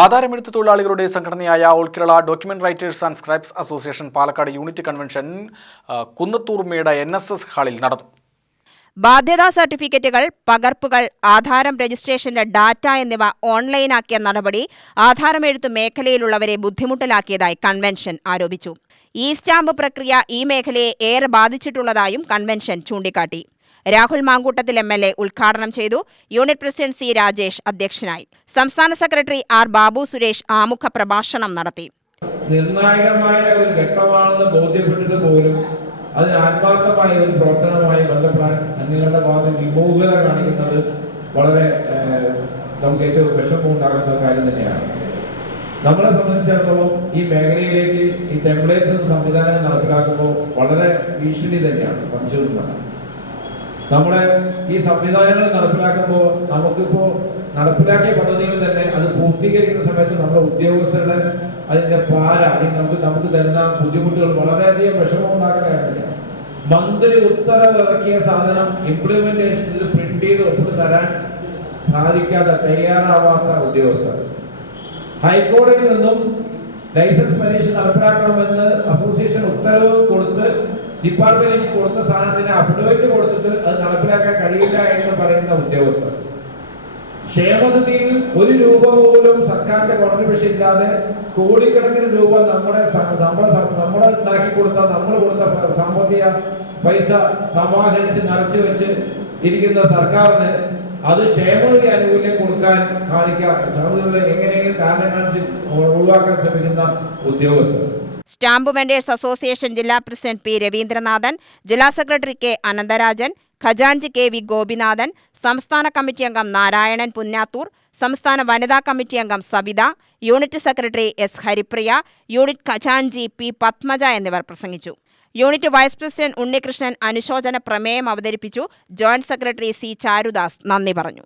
ആധാരമെഴുത്ത് തൊഴിലാളികളുടെ സംഘടനയായ all Kerala document writers and scribes association Palakkad unit convention Kunnathur Meda N S S ഹാളിൽ നടന്നു. ബാധ്യതാ സർട്ടിഫിക്കറ്റുകൾ പകർപ്പുകൾ ആധാരം രജിസ്ട്രേഷന്റെ ഡാറ്റ എന്നിവ ഓൺലൈനാക്കിയ നടപടി ആധാരമെഴുത്ത് മേഖലയിലുള്ളവരെ ബുദ്ധിമുട്ടിലാക്കിയതായി കൺവെൻഷൻ ആരോപിച്ചു. ഇ സ്റ്റാമ്പ് പ്രക്രിയ ഈ മേഖലയെ ഏറെ ബാധിച്ചിട്ടുള്ളതായും കൺവെൻഷൻ ചൂണ്ടിക്കാട്ടി. Rahul Mankoottathil M L A ഉദ്ഘാടനം ചെയ്തു. യൂണിറ്റ് പ്രസിഡന്റ് സി രാജേഷ് അധ്യക്ഷനായി. സംസ്ഥാന സെക്രട്ടറി ആർ ബാബു സുരേഷ് ആമുഖ പ്രഭാഷണം നടത്തി. നിർണായകമായ ഒരു ഘട്ടമാണെന്ന് ബോധ്യപ്പെട്ടിട്ട് പോലും അതിന് ആത്മാർത്ഥമായ ഒരു പ്രവർത്തനവുമായി ബന്ധപ്പെടാൻ അന്യങ്ങളുടെ ഭാഗത്ത് വിമുഖത കാണിക്കുന്നത് വളരെ നമുക്ക് ഏറ്റവും വിഷമം ഉണ്ടാകുന്ന കാര്യം തന്നെയാണ്. നമ്മളെ സംബന്ധിച്ചിടത്തോളം ഈ മേഖലയിലേക്ക് ഈ ടെംപ്ലേറ്റ്സ് സംവിധാനം നടപ്പിലാക്കുമ്പോൾ വളരെ ഭീഷണി തന്നെയാണ്. സംശയമൊന്നും നമ്മുടെ ഈ സംവിധാനങ്ങൾ നടപ്പിലാക്കുമ്പോൾ നമുക്കിപ്പോൾ നടപ്പിലാക്കിയ പദ്ധതികൾ തന്നെ അത് പൂർത്തീകരിക്കുന്ന സമയത്ത് നമ്മുടെ ഉദ്യോഗസ്ഥരുടെ അതിന്റെ പാര അല്ലെങ്കിൽ നമുക്ക് നമുക്ക് തരുന്ന ബുദ്ധിമുട്ടുകൾ വളരെയധികം വിഷമമുണ്ടാക്കുന്ന കാര്യമില്ല മന്ത്രി ഉത്തരവ് ഇറക്കിയ സാധനം ഇംപ്ലിമെന്റേഷൻ ഇത് പ്രിന്റ് ചെയ്ത് ഒപ്പിട്ട് തരാൻ സാധിക്കാതെ തയ്യാറാവാത്ത ഉദ്യോഗസ്ഥർ. ഹൈക്കോടതിയിൽ നിന്നും ലൈസൻസ് പരീക്ഷ നടപ്പിലാക്കണമെന്ന് അസോസിയേഷൻ ഉത്തരവ് കൊടുത്ത് ഡിപ്പാർട്ട്മെന്റിലേക്ക് കൊടുത്ത സാധനത്തിന് അഫിഡവിറ്റ് കൊടുത്തിട്ട് അത് നടപ്പിലാക്കാൻ കഴിയില്ല എന്ന് പറയുന്ന ഉദ്യോഗസ്ഥർ. ക്ഷേമനിധിയിൽ ഒരു രൂപ പോലും സർക്കാരിന്റെ കോൺട്രിബ്യൂഷൻ ഇല്ലാതെ കോടിക്കണക്കിന് രൂപ നമ്മുടെ നമ്മളെ നമ്മളെ ഉണ്ടാക്കി കൊടുത്ത നമ്മൾ കൊടുത്ത സാമ്പത്തിക പൈസ സമാഹരിച്ച് നിറച്ചു വെച്ച് ഇരിക്കുന്ന സർക്കാരിന് അത് ക്ഷേമനിധി ആനുകൂല്യം കൊടുക്കാൻ കാണിക്കാൻ എങ്ങനെയെങ്കിലും കാരണം കാണിച്ച് ഒഴിവാക്കാൻ ശ്രമിക്കുന്ന ഉദ്യോഗസ്ഥർ. സ്റ്റാമ്പ് വെൻഡേഴ്സ് അസോസിയേഷൻ ജില്ലാ പ്രസിഡന്റ് പി രവീന്ദ്രനാഥൻ ജില്ലാ സെക്രട്ടറി കെ അനന്തരാജൻ ഖജാൻജി കെ വി ഗോപിനാഥൻ സംസ്ഥാന കമ്മിറ്റി അംഗം നാരായണൻ പുന്നാത്തൂർ സംസ്ഥാന വനിതാ കമ്മിറ്റി അംഗം Sabitha unit secretary S Haripriya unit ഖജാൻജി P Padmaja എന്നിവർ പ്രസംഗിച്ചു. യൂണിറ്റ് വൈസ് പ്രസിഡന്റ് ഉണ്ണികൃഷ്ണൻ അനുശോചന പ്രമേയം അവതരിപ്പിച്ചു. ജോയിന്റ് സെക്രട്ടറി സി ചാരുദാസ് നന്ദി പറഞ്ഞു.